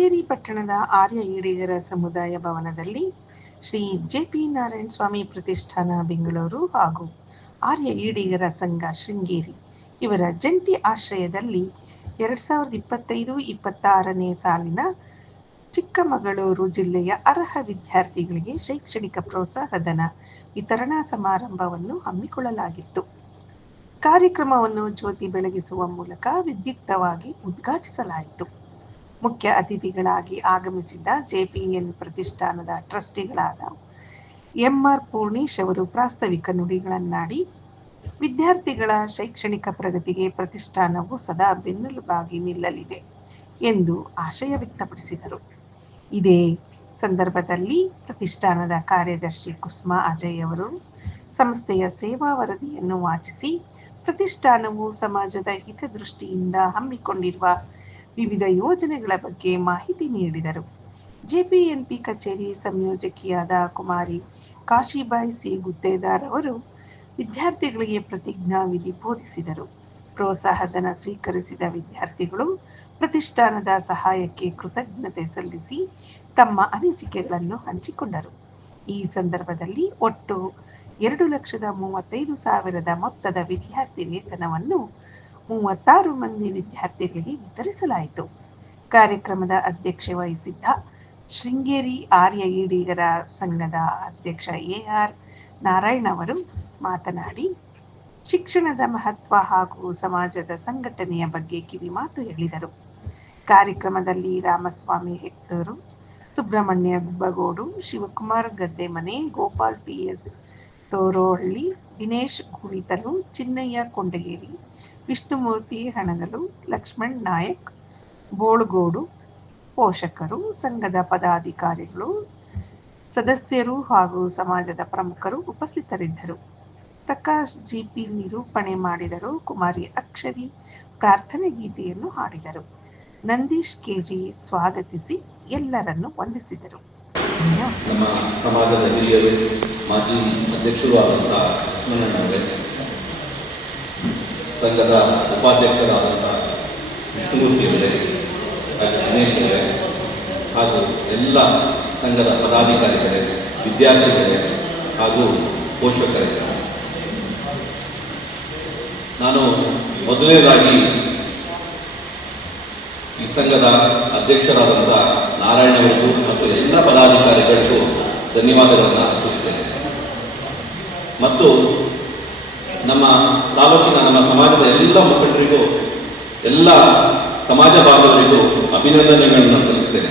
ಶೃಂಗೇರಿ ಪಟ್ಟಣದ ಆರ್ಯ ಈಡಿಗರ ಸಮುದಾಯ ಭವನದಲ್ಲಿ ಶ್ರೀ ಜೆ.ಪಿ. ನಾರಾಯಣ ಸ್ವಾಮಿ ಪ್ರತಿಷ್ಠಾನ ಬೆಂಗಳೂರು ಹಾಗೂ ಆರ್ಯ ಈಡಿಗರ ಸಂಘ ಶೃಂಗೇರಿ ಇವರ ಜಂಟಿ ಆಶ್ರಯದಲ್ಲಿ 2025-26ನೇ ಸಾಲಿನ ಚಿಕ್ಕಮಗಳೂರು ಜಿಲ್ಲೆಯ ಅರ್ಹ ವಿದ್ಯಾರ್ಥಿಗಳಿಗೆ ಶೈಕ್ಷಣಿಕ ಪ್ರೋತ್ಸಾಹಧನ ವಿತರಣಾ ಸಮಾರಂಭವನ್ನು ಹಮ್ಮಿಕೊಳ್ಳಲಾಗಿತ್ತು. ಕಾರ್ಯಕ್ರಮವನ್ನು ಜ್ಯೋತಿ ಬೆಳಗಿಸುವ ಮೂಲಕ ವಿದ್ಯುಕ್ತವಾಗಿ ಉದ್ಘಾಟಿಸಲಾಯಿತು. ಮುಖ್ಯ ಅತಿಥಿಗಳಾಗಿ ಆಗಮಿಸಿದ್ದ ಜೆಪಿಎನ್ ಪ್ರತಿಷ್ಠಾನದ ಟ್ರಸ್ಟಿಗಳಾದ ಎಂ.ಆರ್. ಪೂರ್ಣೇಶ್ ಅವರು ಪ್ರಾಸ್ತಾವಿಕ ನುಡಿಗಳನ್ನಾಡಿ ವಿದ್ಯಾರ್ಥಿಗಳ ಶೈಕ್ಷಣಿಕ ಪ್ರಗತಿಗೆ ಪ್ರತಿಷ್ಠಾನವು ಸದಾ ಬೆನ್ನೆಲುಬಾಗಿ ನಿಲ್ಲಲಿದೆ ಎಂದು ಆಶಯ ವ್ಯಕ್ತಪಡಿಸಿದರು. ಇದೇ ಸಂದರ್ಭದಲ್ಲಿ ಪ್ರತಿಷ್ಠಾನದ ಕಾರ್ಯದರ್ಶಿ ಕುಸುಮಾ ಅಜಯ್ ಅವರು ಸಂಸ್ಥೆಯ ಸೇವಾ ವರದಿಯನ್ನು ವಾಚಿಸಿ ಪ್ರತಿಷ್ಠಾನವು ಸಮಾಜದ ಹಿತದೃಷ್ಟಿಯಿಂದ ಹಮ್ಮಿಕೊಂಡಿರುವ ವಿವಿಧ ಯೋಜನೆಗಳ ಬಗ್ಗೆ ಮಾಹಿತಿ ನೀಡಿದರು. ಜೆಪಿಎನ್ಪಿ ಕಚೇರಿ ಸಂಯೋಜಕಿಯಾದ ಕುಮಾರಿ ಕಾಶಿಬಾಯಿ ಸಿ ಗುತ್ತೇದಾರ್ ಅವರು ವಿದ್ಯಾರ್ಥಿಗಳಿಗೆ ಪ್ರತಿಜ್ಞಾ ವಿಧಿ ಬೋಧಿಸಿದರು. ಪ್ರೋತ್ಸಾಹಧನ ಸ್ವೀಕರಿಸಿದ ವಿದ್ಯಾರ್ಥಿಗಳು ಪ್ರತಿಷ್ಠಾನದ ಸಹಾಯಕ್ಕೆ ಕೃತಜ್ಞತೆ ಸಲ್ಲಿಸಿ ತಮ್ಮ ಅನಿಸಿಕೆಗಳನ್ನು ಹಂಚಿಕೊಂಡರು. ಈ ಸಂದರ್ಭದಲ್ಲಿ ಒಟ್ಟು 2,35,000 ಮೊತ್ತದ ವಿದ್ಯಾರ್ಥಿ ವೇತನವನ್ನು 36 ಮಂದಿ ವಿದ್ಯಾರ್ಥಿಗಳಿಗೆ ವಿತರಿಸಲಾಯಿತು. ಕಾರ್ಯಕ್ರಮದ ಅಧ್ಯಕ್ಷತೆ ವಹಿಸಿದ್ದ ಶೃಂಗೇರಿ ಆರ್ಯ ಈಡಿಗರ ಸಂಘದ ಅಧ್ಯಕ್ಷ ಎ.ಆರ್. ನಾರಾಯಣ್ ಅವರು ಮಾತನಾಡಿ ಶಿಕ್ಷಣದ ಮಹತ್ವ ಹಾಗೂ ಸಮಾಜದ ಸಂಘಟನೆಯ ಬಗ್ಗೆ ಕಿವಿಮಾತು ಹೇಳಿದರು. ಕಾರ್ಯಕ್ರಮದಲ್ಲಿ ರಾಮಸ್ವಾಮಿ ಹೆಕ್ತೂರು, ಸುಬ್ರಹ್ಮಣ್ಯ ಗುಬ್ಬಗೋಡು, ಶಿವಕುಮಾರ್ ಗದ್ದೆಮನೆ, ಗೋಪಾಲ್ ಟಿ.ಎಸ್. ತೋರೋಹಳ್ಳಿ, ದಿನೇಶ್ ಗುಳಿತಲು, ಚಿನ್ನಯ್ಯ ಕೊಂಡಗೇರಿ, ವಿಷ್ಣುಮೂರ್ತಿ ಹಣಗಲು, ಲಕ್ಷ್ಮಣ್ ನಾಯಕ್, ಬೋಳುಗೋಡು, ಪೋಷಕರು, ಸಂಘದ ಪದಾಧಿಕಾರಿಗಳು, ಸದಸ್ಯರು ಹಾಗೂ ಸಮಾಜದ ಪ್ರಮುಖರು ಉಪಸ್ಥಿತರಿದ್ದರು. ಪ್ರಕಾಶ್ ಜಿಪಿ ನಿರೂಪಣೆ ಮಾಡಿದರು. ಕುಮಾರಿ ಅಕ್ಷರಿ ಪ್ರಾರ್ಥನೆ ಗೀತೆಯನ್ನು ಹಾಡಿದರು. ನಂದೀಶ್ ಕೆಜಿ ಸ್ವಾಗತಿಸಿ ಎಲ್ಲರನ್ನು ವಂದಿಸಿದರು. ನಮ್ಮ ಸಮಾಜದ ಹಿರಿಯರು, ಮಾಜಿ ಅಧ್ಯಕ್ಷರು ಆದಂಥ ಲಕ್ಷ್ಮಣಣ್ಣವರೇ, ಸಂಘದ ಉಪಾಧ್ಯಕ್ಷರಾದಂಥ ವಿಷ್ಣುಮೂರ್ತಿಯವರೇ, ದಿನೇಶ್ ಅವರೇ ಹಾಗೂ ಎಲ್ಲ ಸಂಘದ ಪದಾಧಿಕಾರಿಗಳೇ, ವಿದ್ಯಾರ್ಥಿಗಳೇ ಹಾಗೂ ಪೋಷಕರೇ, ನಾನು ಮೊದಲನೇದಾಗಿ ಈ ಸಂಘದ ಅಧ್ಯಕ್ಷರಾದಂಥ ನಾರಾಯಣ ಅವರಿಗೂ ಮತ್ತು ಎಲ್ಲ ಪದಾಧಿಕಾರಿಗಳಿಗೂ ಧನ್ಯವಾದಗಳನ್ನು ಅರ್ಪಿಸ್ತೇನೆ. ಮತ್ತು ನಮ್ಮ ತಾಲೂಕಿನ ನಮ್ಮ ಸಮಾಜದ ಎಲ್ಲ ಮುಖಂಡರಿಗೂ ಎಲ್ಲ ಸಮಾಜ ಬಾಂಧವರಿಗೂ ಅಭಿನಂದನೆಗಳನ್ನು ಸಲ್ಲಿಸ್ತೇನೆ.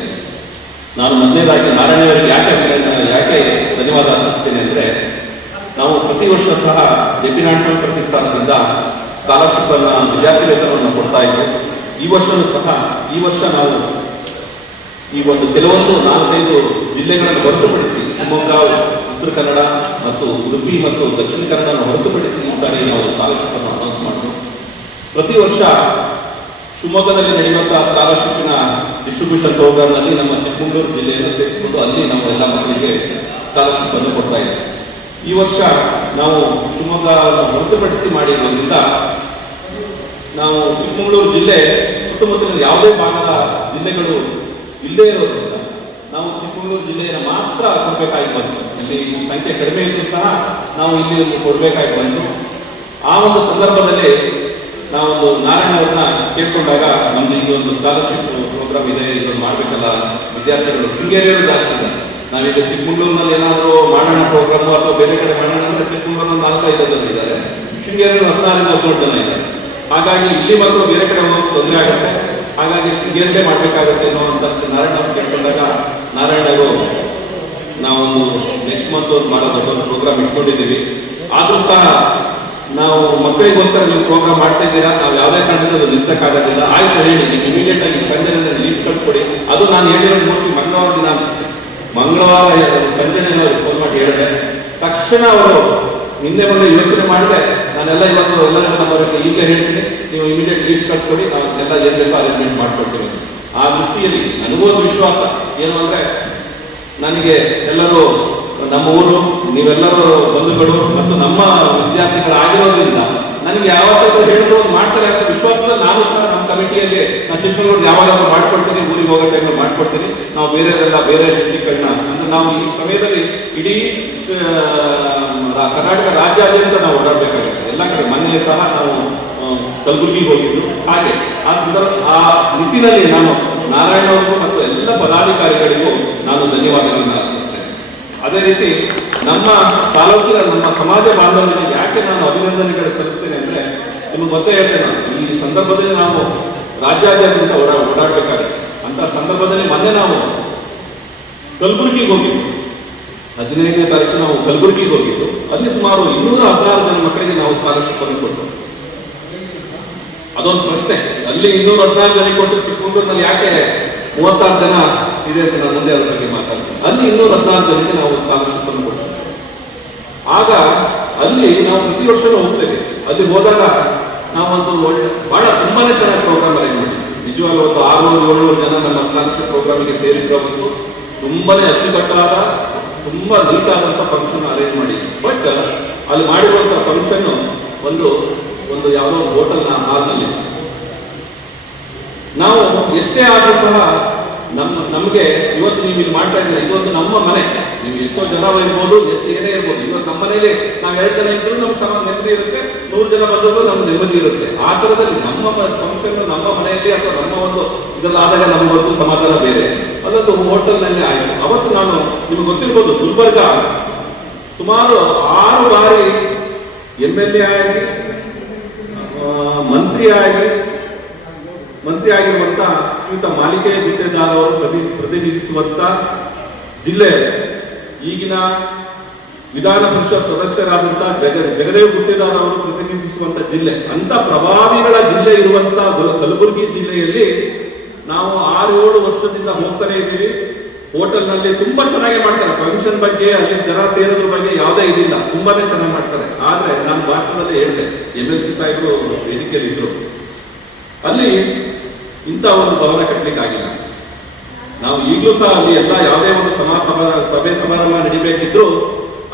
ನಾನು ಮೊದಲನೇದಾಗಿ ನಾರಾಯಣ ಅವರಿಗೆ ಯಾಕೆ ಧನ್ಯವಾದ ಅರ್ಪಿಸ್ತೇನೆ ಅಂದರೆ, ನಾವು ಪ್ರತಿ ವರ್ಷ ಸಹ ಜೆ.ಪಿ. ನಾರಾಯಣ ಸ್ವಾಮಿ ಪ್ರತಿಷ್ಠಾನದಿಂದ ಸ್ಕಾಲರ್ಶಿಪ್ ಅನ್ನು, ವಿದ್ಯಾರ್ಥಿ ವೇತನವನ್ನು ಕೊಡ್ತಾ ಇದ್ದು, ಈ ವರ್ಷವೂ ಸಹ ಈ ವರ್ಷ ನಾವು ಈ ಒಂದು ಕೆಲವೊಂದು 4-5 ಜಿಲ್ಲೆಗಳನ್ನು ಹೊರತುಪಡಿಸಿ ಶಿವಮೊಗ್ಗ, ಉತ್ತರ ಕನ್ನಡ ಮತ್ತು ಉಡುಪಿ ಮತ್ತು ದಕ್ಷಿಣ ಕನ್ನಡವನ್ನು ಹೊರತುಪಡಿಸಿ ಈ ಸಾರಿ ನಾವು ಸ್ಕಾಲರ್ಶಿಪ್ ಅನ್ನು ಅನೌನ್ಸ್ ಮಾಡಿದ್ವಿ. ಪ್ರತಿ ವರ್ಷ ಶಿವಮೊಗ್ಗದಲ್ಲಿ ನಡೆಯುವಂತಹ ಸ್ಕಾಲರ್ಶಿಪ್ನ ಡಿಸ್ಟ್ರಿಬ್ಯೂಷನ್ ಪ್ರೋಗ್ರಾಮ್ನಲ್ಲಿ ನಮ್ಮ ಚಿಕ್ಕಮಗಳೂರು ಜಿಲ್ಲೆಯನ್ನು ಸೇರಿಸಿಕೊಂಡು ಅಲ್ಲಿ ನಾವು ಎಲ್ಲ ಮಕ್ಕಳಿಗೆ ಸ್ಕಾಲರ್ಶಿಪ್ ಅನ್ನು ಕೊಡ್ತಾ ಇದ್ದೀವಿ. ಈ ವರ್ಷ ನಾವು ಶಿವಮೊಗ್ಗವನ್ನು ಹೊರತುಪಡಿಸಿ ಮಾಡಿರೋದ್ರಿಂದ ನಾವು ಚಿಕ್ಕಮಗಳೂರು ಜಿಲ್ಲೆ ಸುತ್ತಮುತ್ತಲಿನ ಯಾವುದೇ ಭಾಗದ ಜಿಲ್ಲೆಗಳು ಇಲ್ಲದೇ ಇರೋದ್ರಿಂದ ನಾವು ಚಿಕ್ಕಮಗಳೂರು ಜಿಲ್ಲೆಯನ್ನು ಮಾತ್ರ ಕೊಡಬೇಕಾಗಿ ಬಂತು. ಇಲ್ಲಿ ಸಂಖ್ಯೆ ಕಡಿಮೆ ಇದ್ದರೂ ಸಹ ನಾವು ಇಲ್ಲಿ ಕೊಡಬೇಕಾಗಿ ಬಂತು. ಆ ಒಂದು ಸಂದರ್ಭದಲ್ಲಿ ನಾವೊಂದು ನಾರಾಯಣ ಅವ್ರನ್ನ ಕೇಳ್ಕೊಂಡಾಗ, ನಮ್ದು ಈಗ ಒಂದು ಸ್ಕಾಲರ್ಶಿಪ್ ಪ್ರೋಗ್ರಾಮ್ ಇದೆ, ಇದನ್ನು ಮಾಡಬೇಕಲ್ಲ, ವಿದ್ಯಾರ್ಥಿಗಳು ಶೃಂಗೇರಿಯವರು ಜಾಸ್ತಿ ಇದೆ, ನಾವೀಗ ಚಿಕ್ಕಮಗಳೂರಿನಲ್ಲಿ ಏನಾದರೂ ಮಾಡೋಣ ಪ್ರೋಗ್ರಾಮು ಅಥವಾ ಬೇರೆ ಕಡೆ ಮಾಡೋಣ ಅಂದರೆ ಚಿಕ್ಕಮಗಳೂರಿನಲ್ಲಿ 4-5 ಜನ ಇದ್ದಾರೆ, ಶೃಂಗೇರಿಯಲ್ಲಿ 16-17 ಜನ ಇದ್ದಾರೆ. ಹಾಗಾಗಿ ಇಲ್ಲಿ ಮಾತ್ರ ಬೇರೆ ಕಡೆ ಹೋಗೋದು ತೊಂದರೆ ಆಗುತ್ತೆ, ಹಾಗಾಗಿ ಶೃಂಗೇರಿಯಲ್ಲೇ ಮಾಡಬೇಕಾಗುತ್ತೆ ಅನ್ನೋವಂಥ ನಾರಾಯಣ ಅವ್ರು ಕೇಳ್ಕೊಂಡಾಗ, ನಾರಾಯಣ ಅವರು ನಾವೊಂದು ನೆಕ್ಸ್ಟ್ ಮಂತ್ ಒಂದು ಮಾಡೋ ದೊಡ್ಡ ಪ್ರೋಗ್ರಾಮ್ ಇಟ್ಕೊಂಡಿದ್ದೀವಿ, ಆದರೂ ಸಹ ನಾವು ಮಕ್ಕಳಿಗೋಸ್ಕರ ನೀವು ಪ್ರೋಗ್ರಾಮ್ ಮಾಡ್ತಾ ಇದ್ದೀರಾ, ನಾವು ಯಾವುದೇ ಕಾರಣಕ್ಕೂ ಅದು ನಿಲ್ಸಕ್ಕಾಗೋದಿಲ್ಲ, ಆಯ್ತು ಹೇಳಿ, ನೀವು ಇಮಿಡಿಯೇಟ್ ಆಗಿ ಸಂಜೆ ಲೀಸ್ಟ್ ಕಳಿಸ್ಕೊಡಿ. ಅದು ನಾನು ಹೇಳಿರೋದು ಮೋಸ್ಟ್ಲಿ ಮಂಗಳವಾರ ದಿನ ಅನಿಸುತ್ತೆ, ಮಂಗಳವಾರ ಸಂಜೆ ಅವ್ರಿಗೆ ಫೋನ್ ಮಾಡಿ ಹೇಳಿದೆ. ತಕ್ಷಣ ಅವರು ನಿನ್ನೆ ಬಂದು ಯೋಚನೆ ಮಾಡಿದೆ, ನಾನೆಲ್ಲ ಇವತ್ತು ಎಲ್ಲರಿಗೂ ನಮ್ಮವರಿಗೆ ಈಗಲೇ ಹೇಳ್ತೀನಿ, ನೀವು ಇಮಿಡಿಯೇಟ್ ಲೀಸ್ಟ್ ಕಳಿಸ್ಕೊಡಿ, ನಾವು ಎಲ್ಲ ಏನು ಬೇಕೋ ಅರೇಂಜ್ಮೆಂಟ್ ಮಾಡ್ಕೊಡ್ತೀವಿ. ಆ ದೃಷ್ಟಿಯಲ್ಲಿ ನನಗೂ ಒಂದು ವಿಶ್ವಾಸ ಏನು ಅಂದರೆ, ನನಗೆ ಎಲ್ಲರೂ ನಮ್ಮ ಊರು, ನೀವೆಲ್ಲರೂ ಬಂಧುಗಳು ಮತ್ತು ನಮ್ಮ ವಿದ್ಯಾರ್ಥಿಗಳಾಗಿರೋದ್ರಿಂದ ನನಗೆ ಯಾವತ್ತಾದ್ರೂ ಹೇಳಿದ್ರು ಮಾಡ್ತಾರೆ ಅಂತ ವಿಶ್ವಾಸದಲ್ಲಿ ನಾನು ಸಹ ನಮ್ಮ ಕಮಿಟಿಯಲ್ಲಿ ನಾನು ಚಿಕ್ಕಮಗಳೂರು ಯಾವಾಗಾದ್ರೂ ಮಾಡ್ಕೊಳ್ತೀನಿ, ಊರಿಗೆ ಹೋಗೋ ಟೈಮಲ್ಲಿ ಮಾಡ್ಕೊಳ್ತೀನಿ. ನಾವು ಬೇರೆ ಡಿಸ್ಟಿಕ್ಗಳನ್ನ ಅಂದ್ರೆ ನಾವು ಈ ಸಮಯದಲ್ಲಿ ಇಡೀ ಕರ್ನಾಟಕ ರಾಜ್ಯಾದ್ಯಂತ ನಾವು ಓಡಾಡಬೇಕಾಗುತ್ತೆ ಎಲ್ಲ ಕಡೆ. ಮೊನ್ನೆ ಸಹ ನಾವು ಕಲಬುರಗಿಗೆ ಹೋಗಿದ್ದು. ಹಾಗೆ ಆ ನಿಟ್ಟಿನಲ್ಲಿ ನಾನು ನಾರಾಯಣ ಅವ್ರಿಗೂ ಮತ್ತು ಎಲ್ಲ ಪದಾಧಿಕಾರಿಗಳಿಗೂ ನಾನು ಧನ್ಯವಾದಗಳನ್ನು ಅರ್ಪಿಸ್ತೇನೆ. ಅದೇ ರೀತಿ ನಮ್ಮ ತಾಲೂಕಿನ ನಮ್ಮ ಸಮಾಜ ಬಾಂಧವರಿಗೆ ಯಾಕೆ ನಾನು ಅಭಿನಂದನೆಗಳು ಸಲ್ಲಿಸ್ತೇನೆ ಅಂದರೆ, ನಿಮಗೆ ಗೊತ್ತೇ ಹೇಳ್ತೇನೆ, ನಾನು ಈ ಸಂದರ್ಭದಲ್ಲಿ ನಾವು ರಾಜ್ಯಾದ್ಯಂತ ಓಡಾಡಬೇಕಾಗುತ್ತೆ ಅಂತ ಸಂದರ್ಭದಲ್ಲಿ ಮೊನ್ನೆ ನಾವು ಕಲಬುರಗಿಗೆ ಹೋಗಿದ್ದು, 15ನೇ ತಾರೀಕು ನಾವು ಕಲಬುರಗಿಗೆ ಹೋಗಿದ್ದು. ಅಲ್ಲಿ ಸುಮಾರು 216 ಜನ ಮಕ್ಕಳಿಗೆ ನಾವು ಸ್ಕಾಲರ್ಶಿಪ್ ಅನ್ನು ಕೊಟ್ಟು. ಅದೊಂದು ಪ್ರಶ್ನೆ, ಅಲ್ಲಿ 216 ಜನ ಕೊಟ್ಟು ಚಿಕ್ಕಮಗಳೂರಿನಲ್ಲಿ ಯಾಕೆ 36 ಜನ ಇದೆ ಅಂತ ನಾನು ಮುಂದೆ ಅದ್ರ ಬಗ್ಗೆ ಮಾತಾಡ್ತೀನಿ. ಅಲ್ಲಿ 216 ಜನಕ್ಕೆ ನಾವು ಸ್ಕಾಲರ್ಶಿಪ್ ಅನ್ನು ಕೊಡ್ತೇವೆ. ಆಗ ಅಲ್ಲಿ ನಾವು ಪ್ರತಿ ವರ್ಷನೂ ಹೋಗ್ತೇವೆ. ಅಲ್ಲಿ ಹೋದಾಗ ನಾವೊಂದು ತುಂಬಾನೇ ಚೆನ್ನಾಗಿ ಪ್ರೋಗ್ರಾಮ್ ಅರೇಂಜ್ ಮಾಡಿದ್ವಿ. ನಿಜವಾಗ್ಲೂ ಒಂದು 600-700 ಜನ ನಮ್ಮ ಸ್ಕಾಲರ್ಶಿಪ್ ಪ್ರೋಗ್ರಾಮಿಗೆ ಸೇರಿದ್ರು. ಮತ್ತು ತುಂಬಾನೇ ಅಚ್ಚುಕಟ್ಟಾದ ತುಂಬಾ ನೀಟ್ ಆದಂತ ಫಂಕ್ಷನ್ ಅರೇಂಜ್ ಮಾಡಿದ್ವಿ. ಬಟ್ ಅಲ್ಲಿ ಮಾಡಿರುವಂತ ಫಂಕ್ಷನ್ ಒಂದು ಯಾವುದೋ ಒಂದು ಹೋಟೆಲ್ನ ಹಾಲ್ನಲ್ಲಿ. ನಾವು ಎಷ್ಟೇ ಆದ್ರೂ ಸಹ ನಮಗೆ ಇವತ್ತು ನೀವು ಇಲ್ಲಿ ಮಾಡ್ತಾ ಇದ್ದೀರಿ, ಇದೊಂದು ನಮ್ಮ ಮನೆ. ನೀವು ಎಷ್ಟೋ ಜನ ಇರ್ಬೋದು, ಏನೇ ಇರ್ಬೋದು, ಇವತ್ತು ನಮ್ಮ ಮನೇಲಿ ನಾವು 2 ಜನ ಇದ್ರು ನಮ್ಗೆ ನೆಮ್ಮದಿ ಇರುತ್ತೆ, 100 ಜನ ಬಂದರೂ ನಮ್ಗೆ ನೆಮ್ಮದಿ ಇರುತ್ತೆ. ಆ ಥರದಲ್ಲಿ ನಮ್ಮ ಫಂಕ್ಷನ್ ನಮ್ಮ ಮನೆಯಲ್ಲಿ ಅಥವಾ ನಮ್ಮ ಒಂದು ಇದರಲ್ಲಾದಾಗ ನಮಗೊಂದು ಸಮಾಧಾನ ಬೇರೆ. ಅದೊಂದು ಹೋಟೆಲ್ನಲ್ಲಿ ಆಯಿತು. ಅವತ್ತು ನಾನು ನಿಮ್ಗೆ ಗೊತ್ತಿರ್ಬೋದು, ಗುಲ್ಬರ್ಗ ಸುಮಾರು 6 ಬಾರಿ MLA ಆಗಿ ಮಂತ್ರಿ ಆಗಿರುವಂತ ಶ್ರೀಯುತ ಮಾಲಿಕೆ ಗುತ್ತೇದಾರ್ ಅವರು ಪ್ರತಿನಿಧಿಸುವಂತ ಜಿಲ್ಲೆ, ಈಗಿನ ವಿಧಾನ ಪರಿಷತ್ ಸದಸ್ಯರಾದಂತ ಜಗದೇವ್ ಗುತ್ತೇದಾರ್ ಅವರು ಪ್ರತಿನಿಧಿಸುವಂತ ಜಿಲ್ಲೆ, ಅಂತ ಪ್ರಭಾವಿಗಳ ಜಿಲ್ಲೆ ಇರುವಂತ ಕಲಬುರಗಿ ಜಿಲ್ಲೆಯಲ್ಲಿ ನಾವು 6-7 ವರ್ಷದಿಂದ ಹೋಗ್ತಾನೆ ಇದ್ದೀವಿ. ಹೋಟೆಲ್ನಲ್ಲಿ ತುಂಬಾ ಚೆನ್ನಾಗಿ ಮಾಡ್ತಾರೆ. ಫಂಕ್ಷನ್ ಬಗ್ಗೆ ಅಲ್ಲಿ ಜನ ಸೇರೋದ್ರ ಬಗ್ಗೆ ಯಾವುದೇ ಇದಿಲ್ಲ, ತುಂಬಾನೇ ಚೆನ್ನಾಗಿ ಮಾಡ್ತಾರೆ. ಆದ್ರೆ ನಾನು ಭಾಷಣದಲ್ಲಿ ಹೇಳಿದೆ, MLC ಸಾಹೇಬರು ವೇದಿಕೆಯಲ್ಲಿ ಇದ್ರು, ಅಲ್ಲಿ ಇಂಥ ಒಂದು ಭವನ ಕಟ್ಟಲಿಕ್ಕೆ ಆಗಿಲ್ಲ. ನಾವು ಈಗಲೂ ಸಹ ಅಲ್ಲಿ ಎಲ್ಲ ಯಾವುದೇ ಒಂದು ಸಭೆ ಸಮಾರಂಭ ನಡಿಬೇಕಿದ್ರು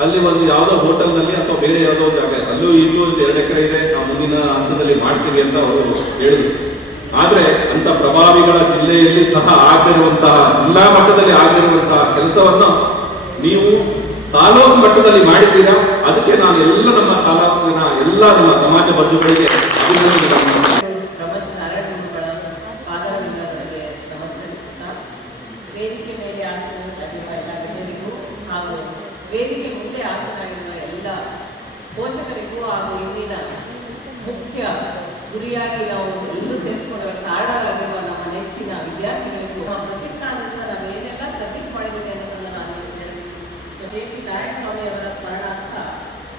ಅಲ್ಲಿ ಒಂದು ಯಾವುದೋ ಹೋಟೆಲ್ನಲ್ಲಿ ಅಥವಾ ಬೇರೆ ಯಾವುದೋ ಜಾಗ, ಅಲ್ಲೂ ಈಗಲೂ 2 ಎಕರೆ ಇದೆ, ನಾವು ಮುಂದಿನ ಹಂತದಲ್ಲಿ ಮಾಡ್ತೀವಿ ಅಂತ ಅವರು ಹೇಳಿದ್ರು. ಆದ್ರೆ ಅಂತ ಪ್ರಭಾವಿಗಳ ಜಿಲ್ಲೆಯಲ್ಲಿ ಸಹ ಆಗದಿರುವಂತಹ, ಜಿಲ್ಲಾ ಮಟ್ಟದಲ್ಲಿ ಆಗದಿರುವಂತಹ ಕೆಲಸವನ್ನು ನೀವು ತಾಲೂಕು ಮಟ್ಟದಲ್ಲಿ ಮಾಡಿದ್ದೀರಾ. ಅದಕ್ಕೆ ನಾನು ಎಲ್ಲ ನಮ್ಮ ತಾಲೂಕಿನ ಎಲ್ಲ ನಮ್ಮ ಸಮಾಜ ಬಂಧುಗಳಿಗೆ ವೇದಿಕೆ ಮೇಲೆ ಆಸನರಾಗಿರುವ ಎಲ್ಲ ಗಣ್ಯರಿಗೂ ಹಾಗೂ ವೇದಿಕೆ ಮುಂದೆ ಆಸನರಾಗಿರುವ ಎಲ್ಲ ಪೋಷಕರಿಗೂ ಹಾಗೂ ಇಂದಿನ ಮುಖ್ಯ ಗುರಿಯಾಗಿ ನಾವು ಎಲ್ಲರೂ ಸೇರಿಸಿಕೊಳ್ಳುವ ಕಾರಣರಾಗಿರುವ ನಮ್ಮ ನೆಚ್ಚಿನ ವಿದ್ಯಾರ್ಥಿಗಳಿಗೂ ಪ್ರತಿಷ್ಠಾನದಿಂದ ನಾವು ಏನೆಲ್ಲ ಸರ್ವಿಸ್ ಮಾಡಿದ್ದೀವಿ ಅನ್ನೋದನ್ನು ನಾನು ಹೇಳಬೇಕು. JP ನಾರಾಯಣ ಸ್ವಾಮಿ ಅವರ ಸ್ಮರಣಾರ್ಥ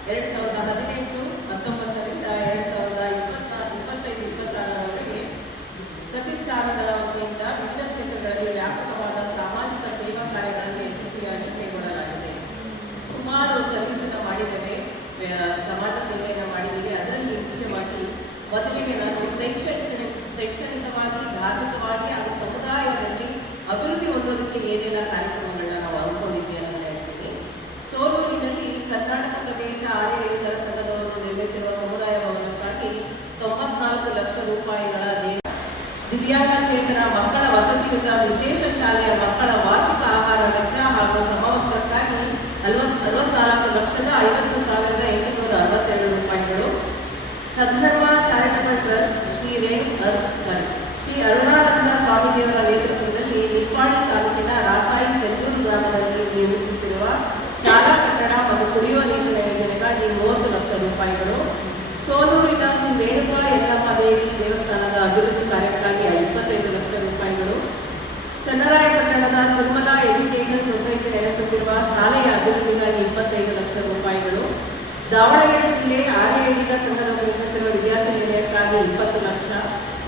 2018-19ರಿಂದ 2025-26ರವರೆಗೆ ಪ್ರತಿಷ್ಠಾನದ ವತಿಯಿಂದ ವಿವಿಧ ಕ್ಷೇತ್ರಗಳಲ್ಲಿ ವ್ಯಾಪಕವಾದ ಸಾಮಾಜಿಕ ಸೇವಾ ಕಾರ್ಯಗಳನ್ನು ಯಶಸ್ವಿಯಾಗಿ ಕೈಗೊಳ್ಳಲಾಗಿದೆ. ಸುಮಾರು ಸರ್ವಿಸನ್ನು ಮಾಡಿದ್ದೇವೆ, ಸಮಾಜ ಸೇವೆಯನ್ನು ಮಾಡಿದ್ದೇವೆ. ಅದರಲ್ಲಿ ಮುಖ್ಯವಾಗಿ ಮೊದಲಿಗೆ ನಾನು ಶೈಕ್ಷಣಿಕವಾಗಿ, ಧಾರ್ಮಿಕವಾಗಿ ಹಾಗೂ ಸಮುದಾಯದಲ್ಲಿ ಅಭಿವೃದ್ಧಿ ಹೊಂದೋದಕ್ಕೆ ಏನೆಲ್ಲ ಕಾರ್ಯಕ್ರಮಗಳನ್ನ ನಾವು ಹಮ್ಮಿಕೊಂಡಿದ್ದೇವೆ ಅಂತ ಹೇಳ್ತೀನಿ. ಸೋಲೂರಿನಲ್ಲಿ ಕರ್ನಾಟಕ ಪ್ರದೇಶ ಆರ್ಯ ಎಳಿಗರ ಸಂಘದವರು ನಿರ್ಮಿಸಿರುವ ಸಮುದಾಯ ಭವನಕ್ಕಾಗಿ 94 ಲಕ್ಷ ರೂಪಾಯಿಗಳ ದಿವ್ಯಾಂಗಚೇತನ ಮಕ್ಕಳ ವಸತಿಯುತ ವಿಶೇಷ ಶಾಲೆಯ ಮಕ್ಕಳ ವಾರ್ಷಿಕ ಆಹಾರ ವೆಚ್ಚ ಹಾಗೂ ಸಮವಸ್ತ್ರಕ್ಕಾಗಿ 64,50,862 ರೂಪಾಯಿಗಳು. ಸದ್ಧರ್ಮ ಚಾರಿಟಬಲ್ ಟ್ರಸ್ಟ್ ಶ್ರೀ ಅರುಣಾನಂದ ಸ್ವಾಮೀಜಿಯವರ ನೇತೃತ್ವದಲ್ಲಿ ನಿಪ್ಪಾಣಿ ತಾಲೂಕಿನ ರಾಸಾಯಿ ಸೆಂದೂರು ಗ್ರಾಮದಲ್ಲಿ ನಿರ್ಮಿಸುತ್ತಿರುವ ಶಾಲಾ ಕಟ್ಟಡ ಮತ್ತು ಕುಡಿಯುವ ನೀರಿನ ಯೋಜನೆಗಾಗಿ 30 ಲಕ್ಷ ರೂಪಾಯಿಗಳು. ಸೋಲೂರಿನ ಶ್ರೀ ರೇಣುಕಾ ಯಲ್ಲಮ್ಮ ದೇವಿ ದೇವಸ್ಥಾನದ ಅಭಿವೃದ್ಧಿ ಕಾರ್ಯಕ್ಕಾಗಿ 25 ಲಕ್ಷ ರೂಪಾಯಿಗಳು. ಚನ್ನರಾಯಪಟ್ಟಣದ ತಿರುಮಲ ಎಜುಕೇಷನ್ ಸೊಸೈಟಿ ನಡೆಸುತ್ತಿರುವ ಶಾಲೆಯ ಅಭಿವೃದ್ಧಿಗಾಗಿ 25 ಲಕ್ಷ ರೂಪಾಯಿಗಳು. ದಾವಣಗೆರೆ ಜಿಲ್ಲೆ ಆರ್ಯ ಎಳಿಗ ಸಂಘದವರು ನಿರ್ಮಿಸಿರುವ ವಿದ್ಯಾರ್ಥಿ ನಿಲಯಕ್ಕಾಗಿ 20 ಲಕ್ಷ.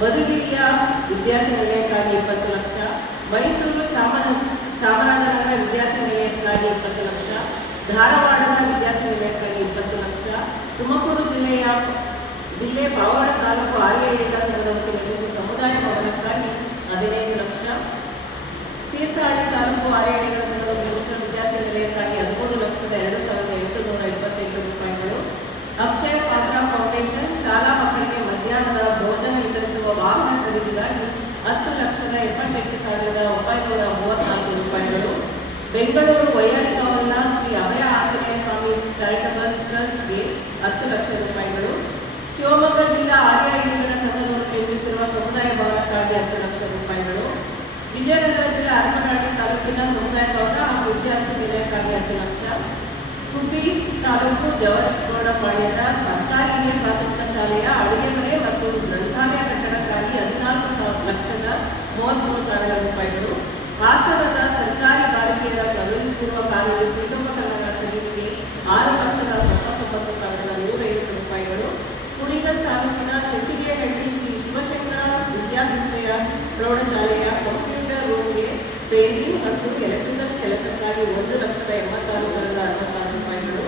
ಮಧುಗಿರಿಯ ವಿದ್ಯಾರ್ಥಿ ನಿಲಯಕ್ಕಾಗಿ 20 ಲಕ್ಷ. ಮೈಸೂರು ಚಾಮರಾಜನಗರ ವಿದ್ಯಾರ್ಥಿ ನಿಲಯಕ್ಕಾಗಿ 20 ಲಕ್ಷ. ಧಾರವಾಡದ ವಿದ್ಯಾರ್ಥಿ ನಿಲಯಕ್ಕಾಗಿ 20 ಲಕ್ಷ. ತುಮಕೂರು ಜಿಲ್ಲೆ ಪಾವಗಡ ತಾಲೂಕು ಆರ್ಯ ಎಳಿಗ ಸಂಘದ ವತಿ ನಿರ್ಮಿಸುವ ಸಮುದಾಯ ಭವನಕ್ಕಾಗಿ 15 ಲಕ್ಷ. ತೀರ್ಥಹಳ್ಳಿ ತಾಲೂಕು ಆರ್ಯ ಎಳಿಗರ ಸಂಘದ ನಿರ್ಮಿಸುವ ವಿದ್ಯಾರ್ಥಿ ನಿಲಯಕ್ಕಾಗಿ 13 ಲಕ್ಷ ಲಕ್ಷದ 2,828 ರೂಪಾಯಿಗಳು. ಅಕ್ಷಯ ಪಾತ್ರ ಫೌಂಡೇಶನ್ ಶಾಲಾ ಮಕ್ಕಳಿಗೆ ಮಧ್ಯಾಹ್ನದ ಭೋಜನ ವಿತರಿಸುವ ವಾಹನ ಖರೀದಿಗಾಗಿ 10,78,934 ರೂಪಾಯಿಗಳು. ಬೆಂಗಳೂರು ವೈಯಾಲಿಕಾವಲ್ನ ಶ್ರೀ ಅಭಯ ಆಂಜನೇಯ ಸ್ವಾಮಿ ಚಾರಿಟಬಲ್ ಟ್ರಸ್ಟ್ಗೆ 10 ಲಕ್ಷ ರೂಪಾಯಿಗಳು. ಶಿವಮೊಗ್ಗ ಜಿಲ್ಲಾ ಆರ್ಯ ಹಿರಿಯರ ಸಂಘದವರು ನಿರ್ಮಿಸಿರುವ ಸಮುದಾಯ ಭವನಕ್ಕಾಗಿ 10 ಲಕ್ಷ ರೂಪಾಯಿಗಳು. ವಿಜಯನಗರ ಜಿಲ್ಲಾ ಹರಪನಹಳ್ಳಿ ತಾಲೂಕಿನ ಸಮುದಾಯ ಭವನ ಹಾಗೂ ವಿದ್ಯಾರ್ಥಿ ನಿಲಯಕ್ಕಾಗಿ 10 ಲಕ್ಷ. ಗುಬ್ಬಿ ತಾಲೂಕು ಜವರಗೌಡಪಾಳ್ಯದ ಸರ್ಕಾರಿ ಹಿರಿಯ ಪ್ರಾಥಮಿಕ ಶಾಲೆಯ ಅಡುಗೆ ಮನೆ ಮತ್ತು ಗ್ರಂಥಾಲಯ ಕಟ್ಟಡಕ್ಕಾಗಿ 14,33,000 ರೂಪಾಯಿಗಳು. ಹಾಸನದ ಸರ್ಕಾರಿ ಬಾಲಕಿಯರ ಪ್ರವೇಶ ಪೂರ್ವ ಕಾಲೇಜು ಪೀಠೋಪಕರಣಗಳ ಖರೀದಿಗೆ 6,99,150 ರೂಪಾಯಿಗಳು. ಕುಣಿಗಲ್ ತಾಲೂಕಿನ ಶೆಟ್ಟಿಗೆಹಳ್ಳಿ ಶ್ರೀ ಶಿವಶಂಕರ ವಿದ್ಯಾಸಂಸ್ಥೆಯ ಪ್ರೌಢಶಾಲೆಯ ಕಂಪ್ಯೂಟರ್ ರೂಮ್ಗೆ ಪೇಂಟಿಂಗ್ ಮತ್ತು ಎಲೆಕ್ಟ್ರಿಕಲ್ ಕೆಲಸಕ್ಕಾಗಿ 1,86,066 ರೂಪಾಯಿಗಳು.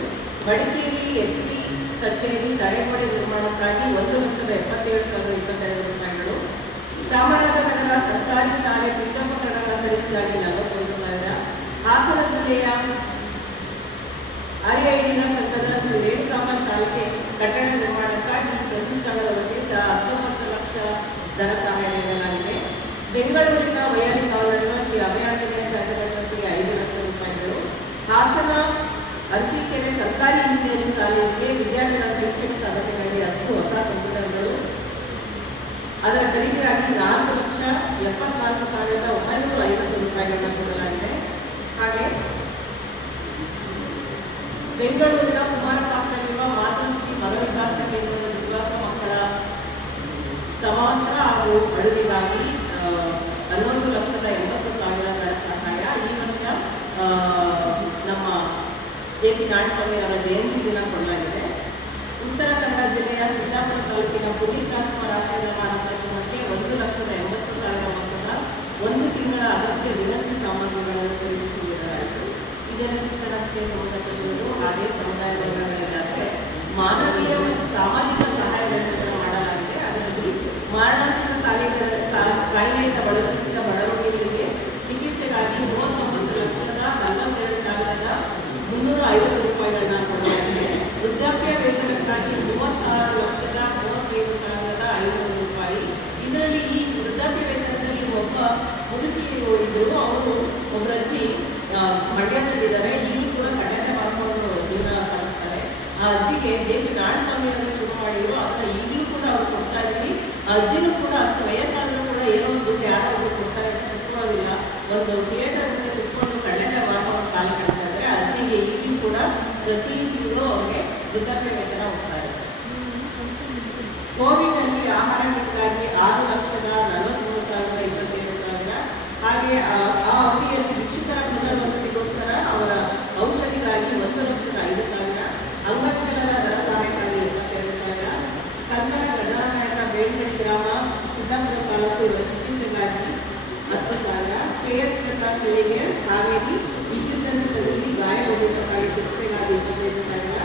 ಮಡಿಕೇರಿ ಎಸ್ಪಿ ಕಚೇರಿ ತಡೆಗೋಡೆ ನಿರ್ಮಾಣಕ್ಕಾಗಿ 1,77,022 ರೂಪಾಯಿಗಳು. ಚಾಮರಾಜನಗರ ಸರ್ಕಾರಿ ಶಾಲೆ ಪೀಠೋಪಕರಣಗಳ ಖರೀದಿಗಾಗಿ 41,000. ಹಾಸನ ಜಿಲ್ಲೆಯ ಆರ್ಯಐಡಿಗ ಸಂಘದ ಶ್ರೀ ರೇಣುಕಾಂಬ ಶಾಲೆಗೆ ಕಟ್ಟಡ ನಿರ್ಮಾಣಕ್ಕಾಗಿ ಪ್ರತಿಷ್ಠಾನದ ವತಿಯಿಂದ 19 ಲಕ್ಷ ಧನ ಸಹಾಯ ನೀಡಲಾಗಿದೆ. ಬೆಂಗಳೂರಿನ ವೈಯಾಲಿಕಾವಲ್ನ ಶ್ರೀ ಅಭಯಾಂಜನೇಯ ಚಾರಿಟಬಲ್ ಟ್ರಸ್ಟ್ಗೆ 5 ಲಕ್ಷ ರೂಪಾಯಿಗಳು. ಹಾಸನ ಅರಸೀಕೆರೆ ಸರ್ಕಾರಿ ಇಂಜಿನಿಯರಿಂಗ್ ಕಾಲೇಜಿಗೆ ವಿದ್ಯಾರ್ಥಿಗಳ ಶೈಕ್ಷಣಿಕ ಅಗತ್ಯಗಳಿಗೆ 10 ಹೊಸ ಕಂಪ್ಯೂಟರ್ಗಳು, ಅದರ ಖರೀದಿಗಾಗಿ 4,74,950 ರೂಪಾಯಿಗಳನ್ನು ಕೊಡಲಾಗಿದೆ. ಹಾಗೆ ಬೆಂಗಳೂರಿನ ಕುಮಾರಪಾಕದಲ್ಲಿರುವ ಮಾತೃಶ್ರೀ ಮನೋವಿಕಾಸ ಕೇಂದ್ರದ ದಿವ್ಯಾಂಗ ಮಕ್ಕಳ ಸಮವಸ್ತ್ರ ಹಾಗೂ ಅಡುಗೆಗಾಗಿ 11,80,000 ಧನ ಸಹಾಯ ಈ ವರ್ಷ ನಮ್ಮ JP ನಾರಾಯಣಸ್ವಾಮಿ ಅವರ ಜಯಂತಿ ದಿನ ಕೊಡಲಾಗಿದೆ. ಉತ್ತರ ಕನ್ನಡ ಜಿಲ್ಲೆಯ ಸಿದ್ದಾಪುರ ತಾಲೂಕಿನ ಪುನೀತ್ ರಾಜ್ಕುಮಾರ್ ಆಶ್ರಯದ ಅನಾಥಾಶ್ರಮಕ್ಕೆ 1,80,000 ಮೊತ್ತದ 1 ತಿಂಗಳ ಅಗತ್ಯ ದಿನಸಿ ಸಾಮಗ್ರಿಗಳನ್ನು ಖರೀದಿಸಿರುವುದಾಯಿತು. ಹಿರಿಯರ ಶಿಕ್ಷಣಕ್ಕೆ ಸಂಬಂಧಪಟ್ಟಿರುವುದು ಹಾಗೆ ಸಮುದಾಯ ಭವನಗಳಿಗಾದರೆ ಮಾನವೀಯ ಮತ್ತು ಸಾಮಾಜಿಕ ಸಹಾಯಗಳನ್ನು ಮಾಡಲಾಗಿದೆ. ಅದರಲ್ಲಿ ಮಾರಣಾಂತಿಕ ಕಾಯಿಲೆಯಿಂದ ಬಳಲುತ್ತಿದ್ದ ಬಡವರಿಗೆ ಚಿಕಿತ್ಸೆಗಾಗಿ 39,42,350 ರೂಪಾಯಿಗಳನ್ನ ಕೊಡಲಾಗಿದೆ. ವೃದ್ಧಾಪ್ಯ ವೇತನಕ್ಕಾಗಿ 36,35,500 ರೂಪಾಯಿ. ಇದರಲ್ಲಿ ಈ ವೃದ್ಧಾಪ್ಯ ವೇತನದಲ್ಲಿ ಒಬ್ಬ ಮುದುಕಿ ಇದ್ದರು, ಅವರು ಒಬ್ಬರಜ್ಜಿ ಮಂಡ್ಯದಲ್ಲಿದ್ದಾರೆ. ಈಗಲೂ ಕೂಡ ಕಡ್ಡಾಯ ಮಾಡಿಕೊಂಡು ಜೀವನ ಸಾಗಿಸ್ತಾರೆ. ಆ ಅಜ್ಜಿಗೆ JP ನಾರಾಯಣಸ್ವಾಮಿ ಅವರು ಶುರು ಮಾಡಿದ್ರು. ಅದನ್ನು ಈಗಲೂ ಕೂಡ ಅವರು ಕೊಡ್ತಾ ಇದ್ದೀವಿ. ಆ ಅಜ್ಜಿನೂ ಕೂಡ ಅಷ್ಟು ವಯಸ್ಸಾದರೂ ಕೂಡ ಏನೋ ಒಂದು ದುಡ್ಡು ಯಾರೋ ಒಬ್ಬರು ಕೊಡ್ತಾರೆ ಅಂತ ಕುತ್ಕೊಳ್ಳೋದಿಲ್ಲ. ಒಂದು ಥಿಯೇಟರ್ ಮುಂದೆ ಕುತ್ಕೊಂಡು ಕಡ್ಡಾಯ ಮಾಡ್ಕೊಂಡು ಕಾಲ ಕಟ್ತಾ ಇದ್ದಾರೆ. ಆ ಅಜ್ಜಿಗೆ ಈಗಲೂ ಕೂಡ ಪ್ರತಿ ತಿಂಗಳು ಅವ್ರಿಗೆ ವೃದ್ಧಾಪ್ಯ ವೇತನ ಹೋಗ್ತಾ ಇದೆ. ಕೋವಿಡ್ನಲ್ಲಿ ಆಹಾರ ಕಿಟ್ಗಾಗಿ 6,43,27,000. ಹಾಗೆ ಆ ಅವಧಿಯಲ್ಲಿ ಶಿಕ್ಷಕರ ಪುನರ್ವಸತಿಗೋಸ್ಕರ ಅವರ ಔಷಧಿಗಾಗಿ 1,05,000. ಅಂಗವಿಕಲರ ಧನ ಸಹಾಯಕ್ಕಾಗಿ 22,000. ಕಲ್ಪನಾ ಗಜಾನಾಯಕ ಬೇಡ್ಗಡಿ ಗ್ರಾಮ ಸಿದ್ದಾಪುರ ತಾಲೂಕು ಇವರ ಚಿಕಿತ್ಸೆಗಾಗಿ 10,000. ಶ್ರೇಯಸ್ ಪ್ರಕಾಶ್ ಶ್ರೇಯರ್ ಹಾವೇರಿ ವಿದ್ಯುತ್ತನ್ನು ತಗುಲಿ ಗಾಯಗೊಂಡಿದ್ದಕ್ಕಾಗಿ ಚಿಕಿತ್ಸೆಗಾಗಿ 25,000.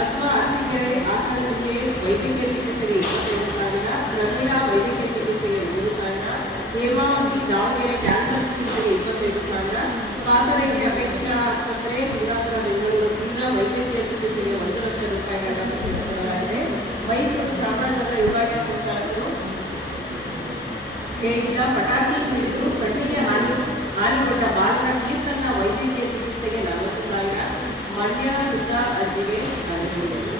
ಅಸ್ವ ಅರಸೀಕೆರೆ ಹಾಸನ ಜಿಲ್ಲೆ ವೈದ್ಯಕೀಯ ಚಿಕಿತ್ಸೆಗೆ 25,000. ಪ್ರವೀಣಾ ವೈದ್ಯಕೀಯ ಚಿಕಿತ್ಸೆಗೆ 3,000. ಹೇಮಾವತಿ ದಾವಣಗೆರೆ ಕ್ಯಾನ್ಸರ್ ಚಿಕಿತ್ಸೆಗೆ 25,000. ಪಾತರೆಡ್ಡಿ ಅಪೇಕ್ಷಾ ಆಸ್ಪತ್ರೆ ಸಿದ್ದಾಪುರ ಬೆಂಗಳೂರು ತೀವ್ರ ವೈದ್ಯಕೀಯ ಚಿಕಿತ್ಸೆಗೆ 1 ಲಕ್ಷ ರೂಪಾಯಿಗಳನ್ನು ನೀಡಲಾಗಿದೆ. ಮೈಸೂರು ಚಾಮರಾಜನಗರ ವಿಭಾಗೀಯ ಸಂಚಾಲಕರು ಹೇಳಿದ ಪಟಾಕಿ ಸಿಡಿದು ಕಣ್ಣಿಗೆ ಹಾನಿಗೊಂಡ ಬಾಲಕ ಕೀರ್ತನ ವೈದ್ಯಕೀಯ ಚಿಕಿತ್ಸೆಗೆ 40,000. ಮಂಡ್ಯ ವೃದ್ಧ ಅಜ್ಜಿಗೆ 15,000.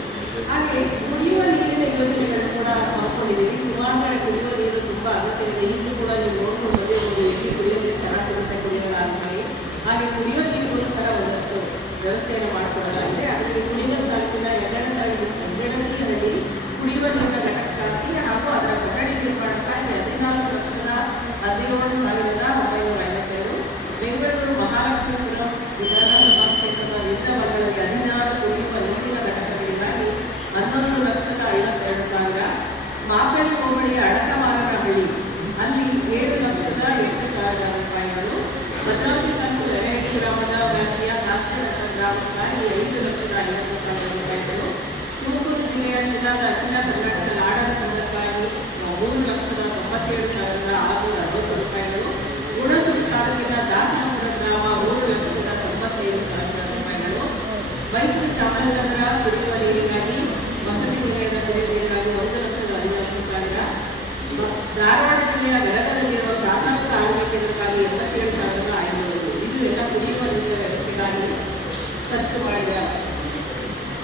ಹಾಗೆ ಕುಡಿಯುವ ನೀರಿನ ಯೋಜನೆಗಳು ಕೂಡ ಮಾಡ್ಕೊಂಡಿದ್ದೀವಿ. ಸುಮಾರು ಕಡೆ ಕುಡಿಯುವ ನೀರು ತುಂಬ ಅಗತ್ಯ ಇದೆ. ಈಗಲೂ ಕೂಡ ನೀವು ನೋಡ್ಕೊಂಡು ಬಂದಿರ್ಬೋದು, ಎಲ್ಲಿ ಕುಡಿಯೋ ನೀರು ಚೆನ್ನಾಗಿ ಸಿಗುತ್ತೆ ಕುಡಿಯೋದಾಗಿ. ಹಾಗೆ ಕುಡಿಯೋ ನೀರಿಗೋಸ್ಕರ ಒಂದಷ್ಟು ವ್ಯವಸ್ಥೆಯನ್ನು ಮಾಡಿಕೊಡಲಾಗಿದೆ. ಅದರಲ್ಲಿ ಕುಣಿಗಲ್ ತಾಲೂಕಿನ ಯಗಡತಿಹಳ್ಳಿ ಕುಡಿಯುವ ನೀರಿನ ಘಟಕಕ್ಕಾಗಿ ಹಾಗೂ ಅದರ ಕೊಠಡಿ ನಿರ್ಮಾಣಕ್ಕಾಗಿ 14,17,957. ಬೆಂಗಳೂರು ಮಹಾಲಕ್ಷ್ಮೀಪುರಂ ವಿಧಾನಸಭಾ ಕ್ಷೇತ್ರದ ವಿವಿಧ ವರ್ಗಗಳಿಗೆ 16 ಕುಡಿಯುವ ನೀರಿನ ಘಟಕಗಳಿಗಾಗಿ 11,52,000. ಮಾಕಳಿ ಹೋಬಳಿಯ ಅಡಕಮಾರನಹಳ್ಳಿ ಅಲ್ಲಿ 7,08,000 ರೂಪಾಯಿಗಳು. ಭದ್ರಾವತಿ ತಾಲೂಕು ಎರೆಹಳ್ಳಿ ಗ್ರಾಮದ ವ್ಯಾಪ್ತಿಯ ಕಾಸ್ಟೇಶ್ವರ ಗ್ರಾಮಕ್ಕಾಗಿ 5,50,000 ರೂಪಾಯಿಗಳು. ತುಮಕೂರು ಜಿಲ್ಲೆಯ ಶಿರಾದ ಅಖಿಲ ಕರ್ನಾಟಕ ನಾಡರ ಸಂಘಕ್ಕಾಗಿ 3,97,660 ರೂಪಾಯಿಗಳು. ಹುಣಸೂರು ತಾಲೂಕಿನ ದಾಸನಪುರ ಗ್ರಾಮ 3,95,000 ರೂಪಾಯಿಗಳು. ಖರ್ಚು ಮಾಡಿದ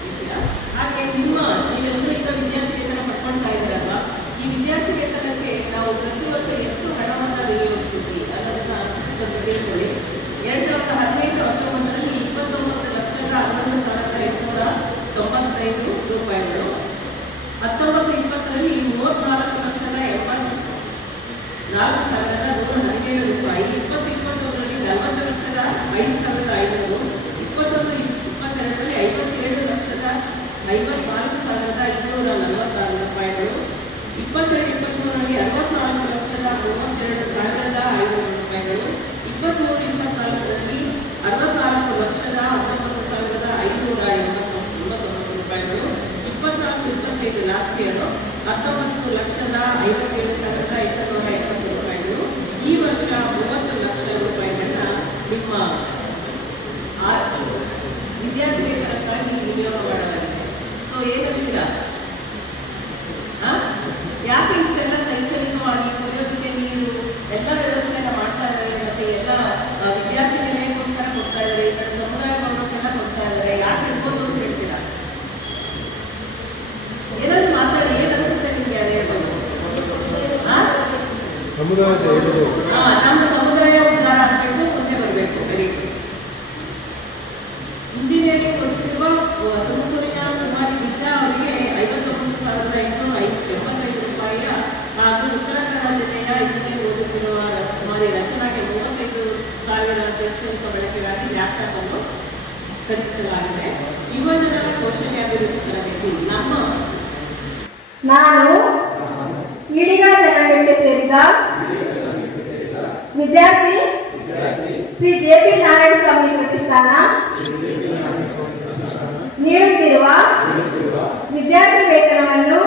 ವಿಷಯ. ಹಾಗೆ ನೀವೆಲ್ಲರೂ ಈಗ ವಿದ್ಯಾರ್ಥಿ ವೇತನ ಪಡ್ಕೊಳ್ತಾ ಇದ್ದಾರಲ್ವ, ಈ ವಿದ್ಯಾರ್ಥಿ ವೇತನಕ್ಕೆ ನಾವು ಪ್ರತಿ ವರ್ಷ ಎಷ್ಟು ಹಣವನ್ನು ವಿನಿಯೋಗಿಸಿದ್ವಿ ಅನ್ನೋದನ್ನ ಸ್ವಲ್ಪ ತಿಳ್ಕೊಳ್ಳಿ. 2018-19ರಲ್ಲಿ 29,11,895 ರೂಪಾಯಿಗಳು, 19-20ರಲ್ಲಿ 34,84,117 ರೂಪಾಯಿ, 20-21ರಲ್ಲಿ 40,05,500, 21-22ರಲ್ಲಿ 57,54,246 ರೂಪಾಯಿಗಳು, 22-23ರಲ್ಲಿ 64,32,500 ರೂಪಾಯಿಗಳು, 23-24ರಲ್ಲಿ 64,19,589 ರೂಪಾಯಿಗಳು, 24-25 ಲಾಸ್ಟ್ ಇಯರು 19,57,870 ರೂಪಾಯಿಗಳು. ಈ ವರ್ಷ 30 ಲಕ್ಷ ರೂಪಾಯಿಗಳನ್ನ ನಿಮ್ಮ ವಿದ್ಯಾರ್ಥಿ ವೇತನಕ್ಕಾಗಿ ವಿನಿಯೋಗ ಮಾಡಲಾಗಿದೆ. ಸೊ ಏನಂತೀರಾ? ಯಾಕೆ ಇಷ್ಟೆಲ್ಲ ಶೈಕ್ಷಣಿಕವಾಗಿ ಕುಡಿಯೋದಕ್ಕೆ ನೀರು ಎಲ್ಲ ವ್ಯವಸ್ಥೆನ ಮಾಡ್ತಾ ಇದ್ದಾರೆ, ಮತ್ತೆ ಎಲ್ಲ ವಿದ್ಯಾರ್ಥಿ ನಿಲಯಕ್ಕೋಸ್ಕರ ಕೊಡ್ತಾ ಇದ್ದಾರೆ, ಈ ಕಡೆ ಸಮುದಾಯ ಭವನಕ್ಕೆಲ್ಲ ಕೊಡ್ತಾ ಇದ್ದಾರೆ, ಯಾಕೆ ಇರ್ಬೋದು ಅಂತ ಹೇಳ್ತೀರಾ? ಏನಾದ್ರು ಮಾತಾಡಿ, ಏನ್ ಅನ್ಸುತ್ತೆ ನಿಮ್ಗೆ? ಅದೇ ಹೇಳ್ಬೋದು. ನಮ್ಮ ಸಮುದಾಯ ಉದ್ಧಾರ ಆಗಬೇಕು, ಮುಂದೆ ಬರಬೇಕು. Very good. ಇಂಜಿನಿಯರಿಂಗ್ ಓದುತ್ತಿರುವ ತುಮಕೂರಿನ ಕುಮಾರಿ ದಿಶಾ ಅವರಿಗೆ 59,875 ರೂಪಾಯಿಯ ಹಾಗೂ ಉತ್ತರ ಕನ್ನಡ ಜಿಲ್ಲೆಯ ಇಂಜಿನಿಯರಿಂಗ್ ಓದುತ್ತಿರುವ ಕುಮಾರಿ ರಚನಾಗೆ 35,000 ಶೈಕ್ಷಣಿಕ ಬಳಕೆಗಾಗಿ ಲ್ಯಾಪ್ಟಾಪ್ ಅನ್ನು ಖರೀದಿಸಲಾಗಿದೆ. ಯುವಜನರ ಕೌಶಲ್ಯಾಭಿವೃದ್ಧಿ ತರಬೇತಿ. ನಾನು ಈಡಿಗ ಜನಾಂಗಕ್ಕೆ ಸೇರಿದ ವಿದ್ಯಾರ್ಥಿ ಶ್ರೀ JP ನಾರಾಯಣ ಸ್ವಾಮಿ ಪ್ರತಿಷ್ಠಾನ ನೀಡುತ್ತಿರುವ ವಿದ್ಯಾರ್ಥಿ ವೇತನವನ್ನು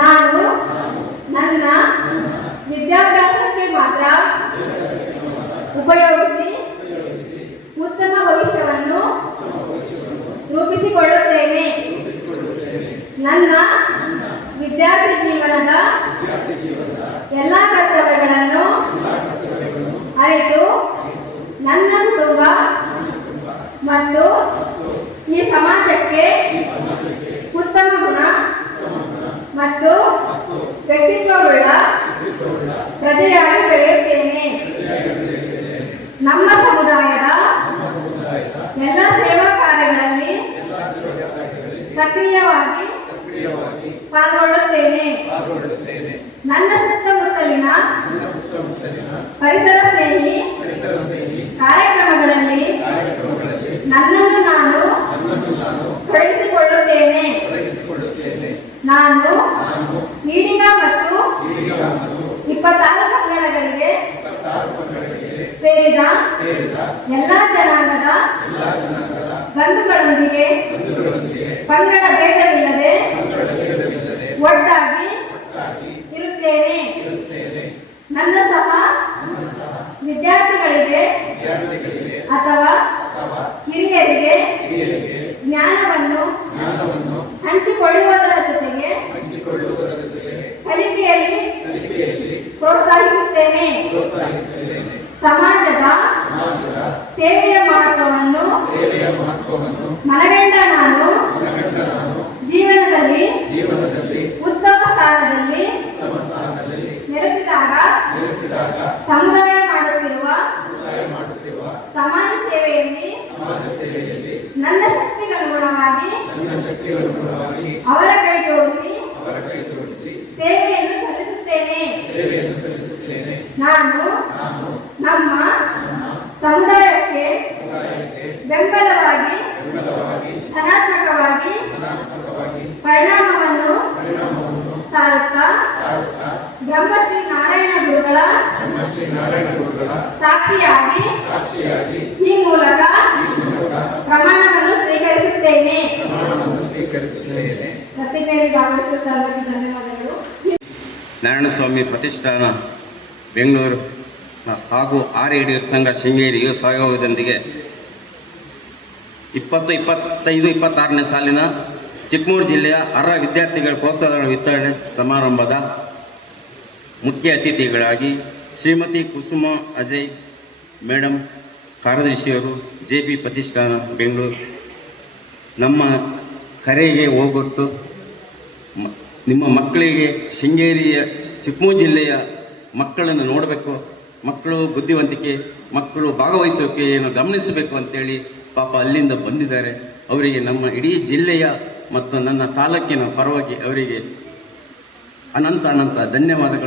ನಾನು ನನ್ನ ವಿದ್ಯಾಭ್ಯಾಸಕ್ಕೆ ಮಾತ್ರ ಉಪಯೋಗಿಸಿ ಉತ್ತಮ ಭವಿಷ್ಯವನ್ನು ರೂಪಿಸಿಕೊಳ್ಳುತ್ತೇನೆ. ನನ್ನ ವಿದ್ಯಾರ್ಥಿ ಜೀವನದ ಎಲ್ಲ ಕರ್ತವ್ಯಗಳನ್ನು ಅರಿತು ನನ್ನ ಕುಟುಂಬ ಮತ್ತು ಈ ಸಮಾಜಕ್ಕೆ ಉತ್ತಮ ಗುಣ ಮತ್ತು ವ್ಯಕ್ತಿತ್ವವುಳ್ಳ ಪ್ರಜೆಯಾಗಿ ಬೆಳೆಯುತ್ತೇನೆ. ನಮ್ಮ ಸಮುದಾಯದ ಎಲ್ಲ ಸೇವಾ ಕಾರ್ಯಗಳಲ್ಲಿ ಸಕ್ರಿಯವಾಗಿ ಪಾಲ್ಗೊಳ್ಳುತ್ತೇನೆ. ನನ್ನ ಸುತ್ತಮುತ್ತಲಿನ ಪರಿಸರ ಸ್ನೇಹಿ ಕಾರ್ಯಕ್ರಮಗಳಲ್ಲಿ ನನ್ನನ್ನು ನಾನು ತೊಡಗಿಸಿಕೊಳ್ಳುತ್ತೇನೆ. ನಾನು ಈಡಿಗ ಮತ್ತು 26 ಪಂಗಡಗಳಿಗೆ ಸೇರಿದ ಎಲ್ಲ ಜನಾಂಗದ ಬಂಧುಗಳೊಂದಿಗೆ ಪಂಗಡ ಭೇದವಿಲ್ಲದೆ ಒಟ್ಟಾಗಿ ಇರುತ್ತೇನೆ. ನನ್ನ ಸಹ ವಿದ್ಯಾರ್ಥಿಗಳಿಗೆ ಅಥವಾ ಹಿರಿಯರಿಗೆ ಜ್ಞಾನವನ್ನು ಹಂಚಿಕೊಳ್ಳುವುದರ ಜೊತೆಗೆ ಕಲಿಕೆಯಲ್ಲಿ ಪ್ರೋತ್ಸಾಹಿಸುತ್ತೇನೆ. ಸಮಾಜದ ಸೇವೆಯ ಮಹತ್ವವನ್ನು ಮನಗಂಡ ನಾನು ಜೀವನದಲ್ಲಿ ಉತ್ತಮ ಸ್ಥಾನದಲ್ಲಿ ನೆಲೆಸಿದಾಗ ಸಮುದಾಯ ಮಾಡುತ್ತಿರುವ ಸಮಾಜ ಸೇವೆಯಲ್ಲಿ ನನ್ನ ಶಕ್ತಿಗನುಗುಣವಾಗಿ ಅವರ ಕೈ ಜೋಡಿಸಿ ಸೇವೆಯನ್ನು ಸಲ್ಲಿಸುತ್ತೇನೆ. ನಾನು ನಮ್ಮ ಸಮುದಾಯಕ್ಕೆ ಬೆಂಬಲವಾಗಿ ಧನಾತ್ಮಕವಾಗಿ ಪರಿಣಾಮವನ್ನು ಸಾರುತ್ತಾ ಬ್ರಹ್ಮಶ್ರೀ ನಾರಾಯಣ ಗುರುಗಳ ಸಾಕ್ಷಿಯಾಗಿ ಈ ಮೂಲಕ ಪ್ರಮಾಣವನ್ನು ಸ್ವೀಕರಿಸುತ್ತೇನೆ. ಪ್ರತಿಜ್ಞೆಯಲ್ಲಿ ಭಾಗವಹಿಸುವ ಸರ್ವರಿಗೆ ಧನ್ಯವಾದಗಳು. ನಾರಾಯಣಸ್ವಾಮಿ ಪ್ರತಿಷ್ಠಾನ ಬೆಂಗಳೂರು ಹಾಗೂ RAD ಸಂಘ ಶೃಂಗೇರಿ ಯುವ ಸಹಯೋಗದೊಂದಿಗೆ 2025-26ನೇ ಸಾಲಿನ ಚಿಕ್ಕಮಗಳೂರು ಜಿಲ್ಲೆಯ ಅರ್ಹ ವಿದ್ಯಾರ್ಥಿಗಳ ಪ್ರೋತ್ಸಾಹಗಳ ವಿತರಣೆ ಸಮಾರಂಭದ ಮುಖ್ಯ ಅತಿಥಿಗಳಾಗಿ ಶ್ರೀಮತಿ ಕುಸುಮ ಅಜಯ್ ಮೇಡಮ್ ಕಾರ್ಯದರ್ಶಿಯವರು JP ಪ್ರತಿಷ್ಠಾನ ಬೆಂಗಳೂರು, ನಮ್ಮ ಕರೆಗೆ ಹೋಗೊಟ್ಟು ನಿಮ್ಮ ಮಕ್ಕಳಿಗೆ ಶೃಂಗೇರಿಯ ಚಿಕ್ಕಮಗಳೂರು ಜಿಲ್ಲೆಯ ಮಕ್ಕಳನ್ನು ನೋಡಬೇಕು, ಮಕ್ಕಳು ಬುದ್ಧಿವಂತಿಕೆ, ಮಕ್ಕಳು ಭಾಗವಹಿಸೋಕೆಯನ್ನು ಗಮನಿಸಬೇಕು ಅಂತೇಳಿ ಪಾಪ ಅಲ್ಲಿಂದ ಬಂದಿದ್ದಾರೆ. ಅವರಿಗೆ ನಮ್ಮ ಇಡೀ ಜಿಲ್ಲೆಯ ಮತ್ತು ನನ್ನ ತಾಲೂಕಿನ ಪರವಾಗಿ ಅವರಿಗೆ ಅನಂತ ಧನ್ಯವಾದಗಳು.